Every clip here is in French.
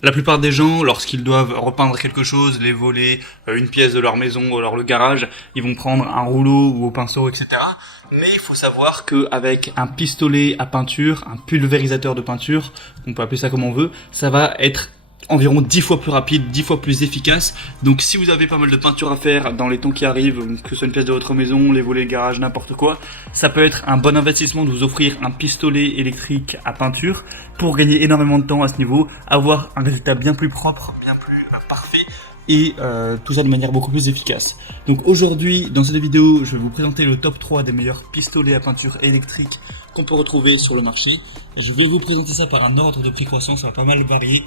La plupart des gens, lorsqu'ils doivent repeindre quelque chose, les volets, une pièce de leur maison ou alors le garage, ils vont prendre un rouleau ou au pinceau, etc. Mais il faut savoir qu'avec un pistolet à peinture, un pulvérisateur de peinture, on peut appeler ça comme on veut, ça va être environ 10 fois plus rapide, 10 fois plus efficace. Donc si vous avez pas mal de peinture à faire dans les temps qui arrivent, que ce soit une pièce de votre maison, les volets, le garage, n'importe quoi, ça peut être un bon investissement de vous offrir un pistolet électrique à peinture pour gagner énormément de temps à ce niveau, avoir un résultat bien plus propre, bien plus parfait et tout ça de manière beaucoup plus efficace. Donc aujourd'hui, dans cette vidéo, je vais vous présenter le top 3 des meilleurs pistolets à peinture électrique qu'on peut retrouver sur le marché. Je vais vous présenter ça par un ordre de prix croissant, ça va pas mal varier.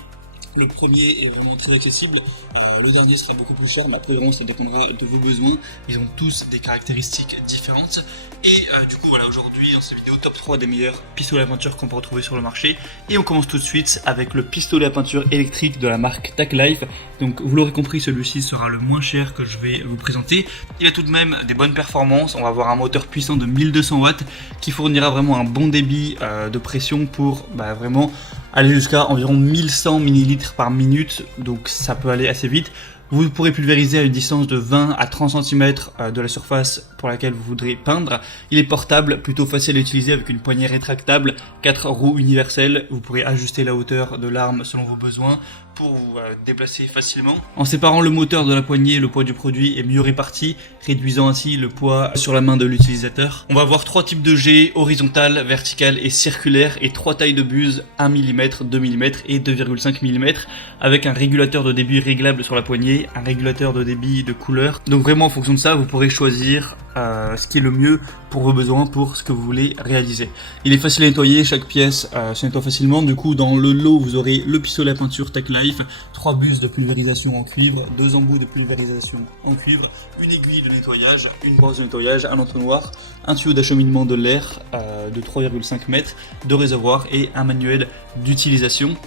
Le premier est vraiment très accessible, le dernier sera beaucoup plus cher, mais après vraiment ça dépendra de vos besoins, ils ont tous des caractéristiques différentes. Et du coup voilà, aujourd'hui dans cette vidéo top 3 des meilleurs pistolets à peinture qu'on peut retrouver sur le marché. Et on commence tout de suite avec le pistolet à peinture électrique de la marque TAClife. Donc vous l'aurez compris, celui-ci sera le moins cher que je vais vous présenter. Il a tout de même des bonnes performances, on va avoir un moteur puissant de 1200 watts qui fournira vraiment un bon débit de pression pour vraiment aller jusqu'à environ 1100 ml par minute, donc ça peut aller assez vite. Vous pourrez pulvériser à une distance de 20 à 30 cm de la surface pour laquelle vous voudrez peindre. Il est portable, plutôt facile à utiliser avec une poignée rétractable, 4 roues universelles. Vous pourrez ajuster la hauteur de l'arme selon vos besoins pour vous déplacer facilement. En séparant le moteur de la poignée, le poids du produit est mieux réparti, réduisant ainsi le poids sur la main de l'utilisateur. On va avoir 3 types de jets, horizontal, vertical et circulaire, et 3 tailles de buse, 1 mm, 2 mm et 2,5 mm, avec un régulateur de débit réglable sur la poignée, un régulateur de débit de couleur. Donc vraiment en fonction de ça, vous pourrez choisir ce qui est le mieux pour vos besoins, pour ce que vous voulez réaliser. Il est facile à nettoyer, chaque pièce se nettoie facilement. Du coup dans le lot vous aurez le pistolet à peinture TAClife, 3 buses de pulvérisation en cuivre, 2 embouts de pulvérisation en cuivre, une aiguille de nettoyage, une brosse de nettoyage, un entonnoir, un tuyau d'acheminement de l'air de 3,5 mètres, 2 réservoirs et un manuel d'utilisation.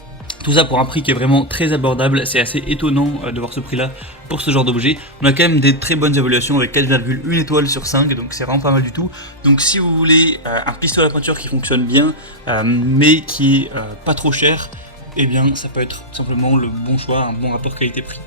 Tout ça pour un prix qui est vraiment très abordable. C'est assez étonnant de voir ce prix là pour ce genre d'objet. On a quand même des très bonnes évaluations avec 4,1 étoiles sur 5, donc c'est vraiment pas mal du tout. Donc si vous voulez un pistolet à peinture qui fonctionne bien mais qui est pas trop cher, eh bien ça peut être tout simplement le bon choix, un bon rapport qualité-prix.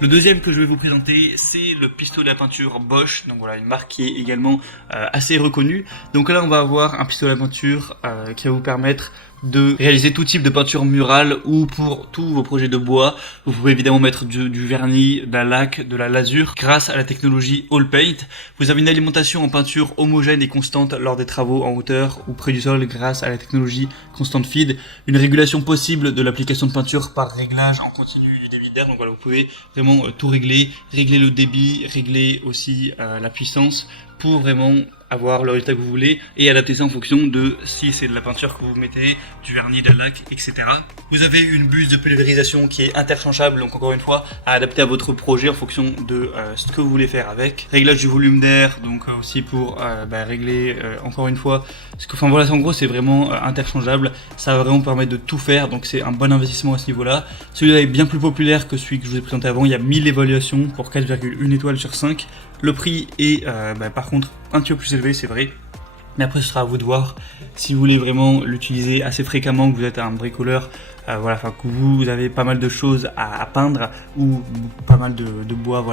Le deuxième que je vais vous présenter, c'est le pistolet à peinture Bosch, donc voilà, une marque qui est également assez reconnue. Donc là on va avoir un pistolet à peinture qui va vous permettre de réaliser tout type de peinture murale ou pour tous vos projets de bois. Vous pouvez évidemment mettre du vernis, de la laque, de la lasure grâce à la technologie All Paint. Vous avez une alimentation en peinture homogène et constante lors des travaux en hauteur ou près du sol grâce à la technologie Constant Feed. Une régulation possible de l'application de peinture par réglage en continu du débit d'air. Donc voilà, vous pouvez vraiment tout régler, régler le débit, régler aussi la puissance pour vraiment avoir le résultat que vous voulez et adapter ça en fonction de si c'est de la peinture que vous mettez, du vernis, de la laque, etc. Vous avez une buse de pulvérisation qui est interchangeable, donc encore une fois à adapter à votre projet en fonction de ce que vous voulez faire avec. Réglage du volume d'air, donc aussi pour régler encore une fois enfin voilà, en gros c'est vraiment interchangeable, ça va vraiment permettre de tout faire, donc c'est un bon investissement à ce niveau là. Celui-là est bien plus populaire que celui que je vous ai présenté avant, il y a 1000 évaluations pour 4,1 étoiles sur 5. Le prix est par contre un petit peu plus élevé, c'est vrai, mais après ce sera à vous de voir si vous voulez vraiment l'utiliser assez fréquemment, que vous êtes un bricoleur, que vous avez pas mal de choses à peindre ou pas mal de bois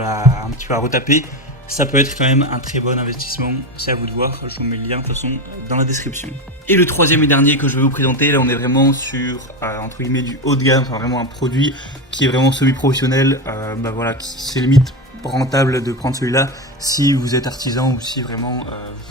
un petit peu à retaper. Ça peut être quand même un très bon investissement, c'est à vous de voir, je vous mets le lien de toute façon dans la description. Et le troisième et dernier que je vais vous présenter, là on est vraiment sur entre guillemets du haut de gamme, enfin vraiment un produit qui est vraiment semi-professionnel, c'est limite rentable de prendre celui-là si vous êtes artisan ou si vraiment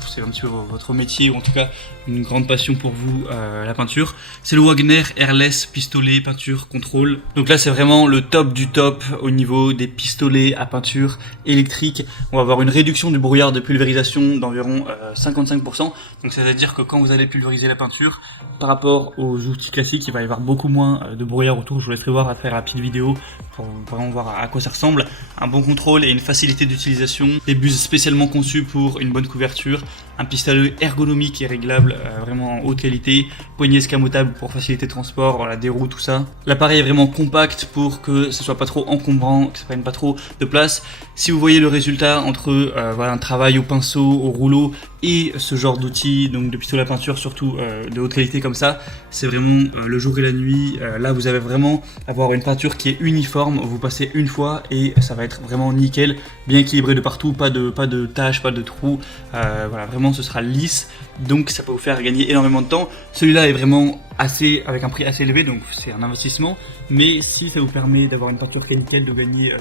c'est un petit peu votre métier ou en tout cas une grande passion pour vous la peinture. C'est le Wagner Airless pistolet peinture contrôle. Donc là c'est vraiment le top du top au niveau des pistolets à peinture électrique. On va avoir une réduction du brouillard de pulvérisation d'environ 55%. Donc c'est à dire que quand vous allez pulvériser la peinture par rapport aux outils classiques, il va y avoir beaucoup moins de brouillard autour. Je vous laisserai voir à faire la petite vidéo pour vraiment voir à quoi ça ressemble. Un bon contrôle et une facilité d'utilisation. Des buses spécialement conçues pour une bonne couverture, un pistolet ergonomique et réglable, vraiment en haute qualité, poignée escamotable pour faciliter le transport, voilà, des roues, tout ça. L'appareil est vraiment compact pour que ce soit pas trop encombrant, que ça prenne pas trop de place. Si vous voyez le résultat entre voilà, un travail au pinceau, au rouleau et ce genre d'outils, donc de pistolet à peinture surtout de haute qualité comme ça, c'est vraiment le jour et la nuit. Là vous avez vraiment avoir une peinture qui est uniforme, vous passez une fois et ça va être vraiment nickel, bien équilibré de partout, pas de taches, pas de trous, voilà, vraiment ce sera lisse, donc ça peut vous faire gagner énormément de temps. Celui-là est vraiment avec un prix assez élevé, donc c'est un investissement, mais si ça vous permet d'avoir une peinture qui est nickel, de gagner,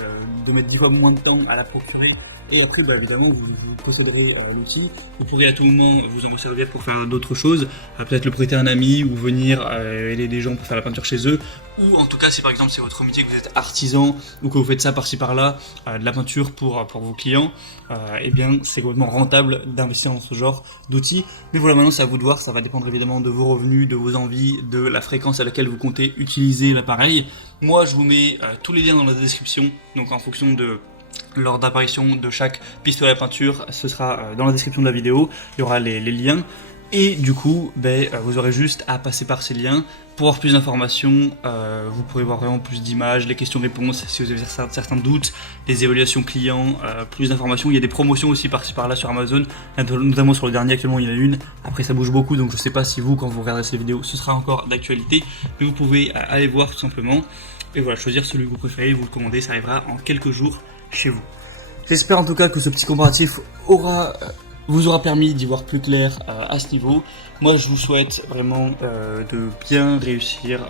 de mettre 10 fois moins de temps à la procurer, et après bah, évidemment vous posséderez l'outil, vous pourrez à tout moment vous en servir pour faire d'autres choses, peut-être le prêter à un ami ou venir aider des gens pour faire la peinture chez eux, ou en tout cas si par exemple c'est votre métier, que vous êtes artisan ou que vous faites ça par-ci par-là, de la peinture pour vos clients, et bien c'est complètement rentable d'investir dans ce genre d'outils. Mais voilà, maintenant c'est à vous de voir, ça va dépendre évidemment de vos revenus, de vos envies, de la fréquence à laquelle vous comptez utiliser l'appareil. Moi je vous mets tous les liens dans la description, donc en fonction de lors d'apparition de chaque pistolet à peinture, ce sera dans la description de la vidéo, il y aura les liens. Et du coup, vous aurez juste à passer par ces liens pour avoir plus d'informations. Vous pourrez voir vraiment plus d'images, les questions-réponses si vous avez certains doutes, des évaluations clients, plus d'informations. Il y a des promotions aussi par-ci par-là sur Amazon, notamment sur le dernier. Actuellement, il y en a une. Après, ça bouge beaucoup, donc je ne sais pas si vous, quand vous regarderez cette vidéo, ce sera encore d'actualité. Mais vous pouvez aller voir tout simplement. Et voilà, choisir celui que vous préférez, vous le commandez, ça arrivera en quelques jours chez vous. J'espère en tout cas que ce petit comparatif vous aura permis d'y voir plus clair à ce niveau. Moi je vous souhaite vraiment de bien réussir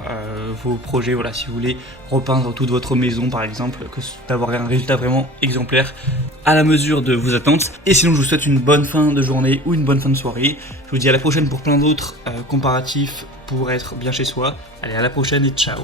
vos projets, voilà, si vous voulez repeindre toute votre maison par exemple, d'avoir un résultat vraiment exemplaire à la mesure de vos attentes. Et sinon je vous souhaite une bonne fin de journée ou une bonne fin de soirée. Je vous dis à la prochaine pour plein d'autres comparatifs pour être bien chez soi. Allez, à la prochaine et ciao.